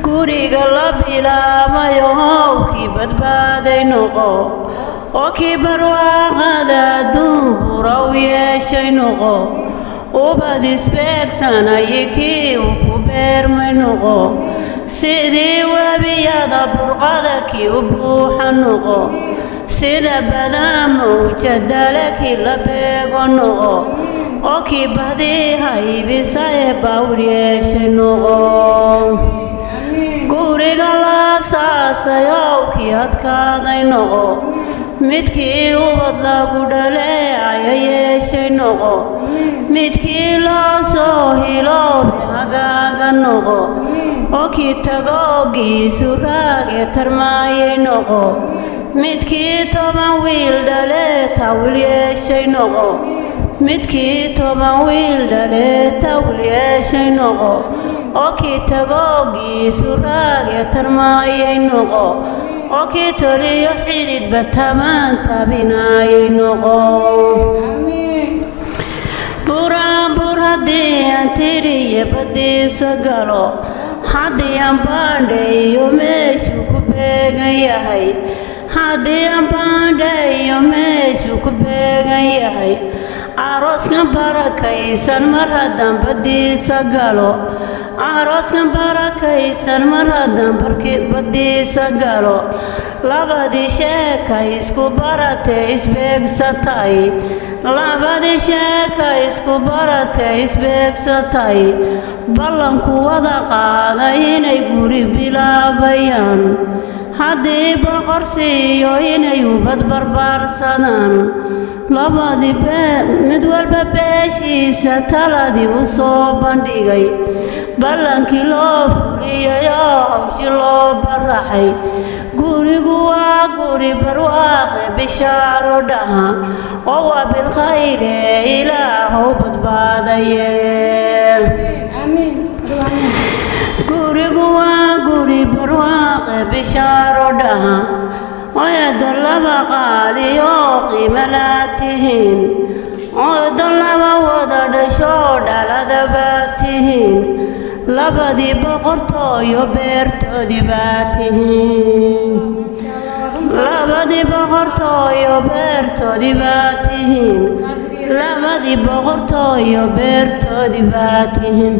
guriga la bilaamayo kii badbaaday noqo oo kii barwaaqada adduun buraw yeeshay noqo ubad isbeegsanaya kii uu ku beermay noqo sidii webiyada burqada kii u buuxa noqo sida badaa mawjadale kii la beego noqo oo kii bahdii haybisa ee baawr yeeshay noqo guriga la saasayow kii adkaaday noqo midkii ubad lagu dhaleecaya yeeshay noqo midkii loo soo hiloobe hagaaga noqo oo kii tagoogiisu raage tarmaayay noqo midkii 10 wiil dhale tawil yeeshay noqo midkii 10 wiil dhale tawil yeeshay noqo oo kii tagoogiisu raage tarmaayay noqo oo kii toliyo xididba tamaan tabinaayay noqo buraanbur haddii aan tiriye badiisa galo haddii aan baandheeyo meeshuu ku beegan yahay haddii aan baandheeyo meeshuu ku beegan yahay arooskan barakaysan mar haddaan badiisa galo arooskan barakaysan mar haddaan badiisa galo labadii sheeka isku baratee isbeegsatay labadii sheeka isku baratee isbeegsatay ballanku wada qaaday inay guri bilaabayaan haddii boqor siiyo inay ubad barbaarsadaan labadii mid walba beeshiisa taladii u soo bandhigay ballankii loo fuliyay oo hawshi loo baraxay gurigu waa guri barwaaqe bishaaro dhaha oo waa bilkhayre ilaahow badbaadayeel gurigu waa guri barwaaqe bishaaro dhaha ويدن لما قالي qiimo laa tihiin odan lama wada dhasho dhalada baad tihiin labadii boqortooyo beertoodii baad tihiin labadii boqortooyo beertoodii baad tihiin labadii boqortooyo beertoodii baad tihiin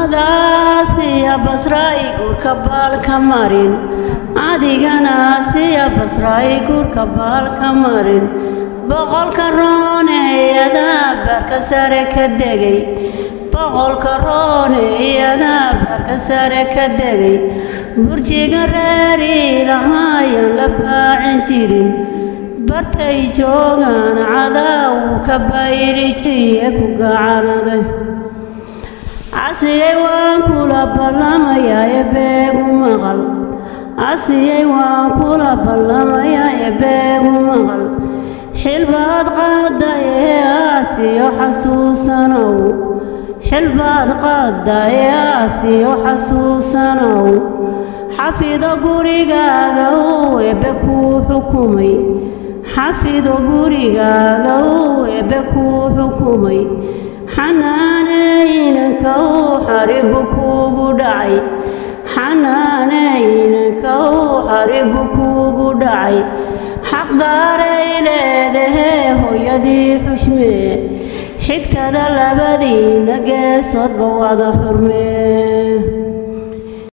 Adasiya basrai gurka balka marin adigana asiya basrai gurka balka marin boqol karone yada barka sare ka degay boqol karone yada barka sare ka degay burjiga reeri lahaayeen la baacin jirin bartay joogaan cadaw ka bayri jiye ku gacanagay asiyay waan kula ballamaya beegu maqal asiyay waan kula ballamaya beegu maqal xilbaad qaaday asiyo xasuusanow xilbaad qaaday asiyo xasuusanow xafido gurigaaga uu ebe ku xukumay xafido gurigaaga uu ebe ku xukumay xanaanayinka uu xarigu kuugu dhacay xanaanayinka uu xarigu kuugu dhacay xaq gaaray leedahee hooyadii xushmee xigtada labadiina geesoodba wada xurmee